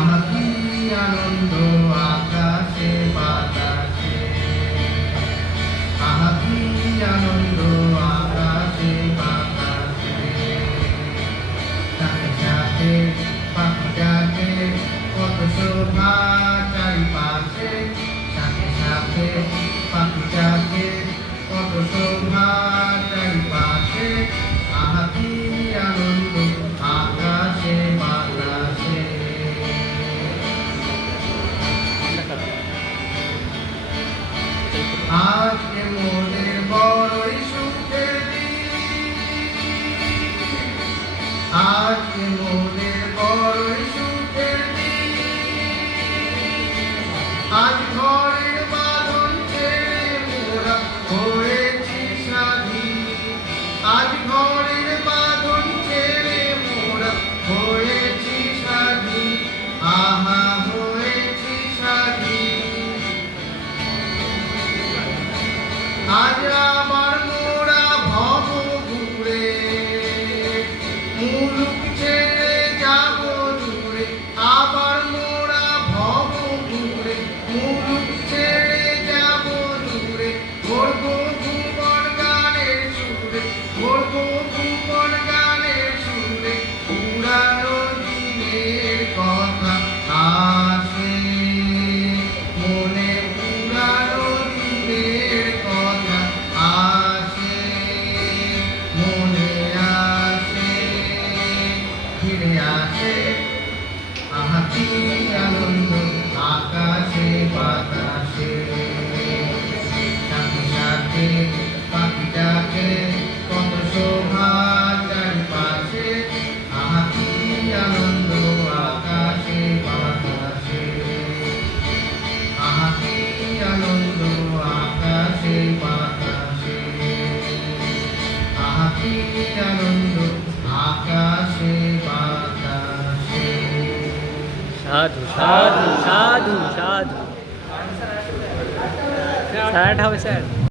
আহা কি আনন্দ আকাশে বাতাসে, আহা কি আনন্দ আকাশে বাতাসে। সাথে সাথে পাখি ডাকে কত শোভা চারিপাশে, সাথে সাথে পাখি ডাকে কত শোভা চারিপাশে। আহা কি আনন্দ আকাশে বাতাসে। আজকে মোদের বড়ই সুখের দিন, আজকে মোদের বড়ই সুখের দিন। আজ ঘরের বাঁধন ছেড়ে মোরা হয়েছি স্বাধীন, আজ ঘরের বাঁধন ছেড়ে মোরা হয়েছি স্বাধীন, আহা হয়েছি স্বাধীন। আজ আবার মোরা ভব ঘুরে মুলুক ছেড়ে যাব দূরে, আবার মোরা ভব ঘুরে মুলুক ছেড়ে যাব দূরে। গড়বো ভুবন গানের সুরে, গড়বো ভুবন গানের সুরে। পুরানো দিনের কথা আসে মনে, পুরানো দিনের কথা আসে মনে, আসে ফিরে আসে। আহা কি আনন্দ আকাশে বাতাসে, সাথে সাথে পাখি ডাকে কত শোভা চারিপাশে। আহা কি আনন্দ আকাশে বাতাসে, আহা কি আনন্দ আকাশে বাতাসে, আহা কি আনন্দ আকাশে বাতাসে। সাধু সাধু সাধু সাধু স্যার হবে স্যার।